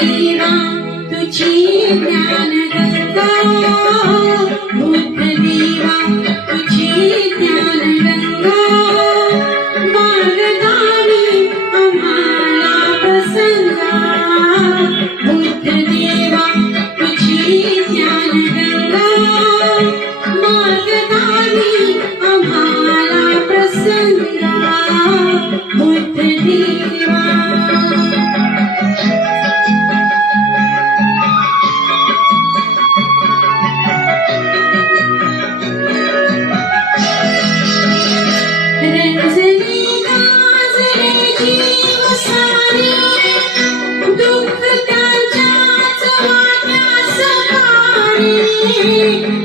देवा तुझी ज्ञानगंगा, बुद्ध देवा तुझी ज्ञानगंगा, मार्गदारी आम्हाला प्रसंगा, बुद्ध देवा तुझी ज्ञानगंगा, मार्गदारी आम्हाला प्रसंगा, बुद्ध देवा. रंजनी गाजरे जीव सारी, दुःख त्यांच्याच वाट्यास भारी,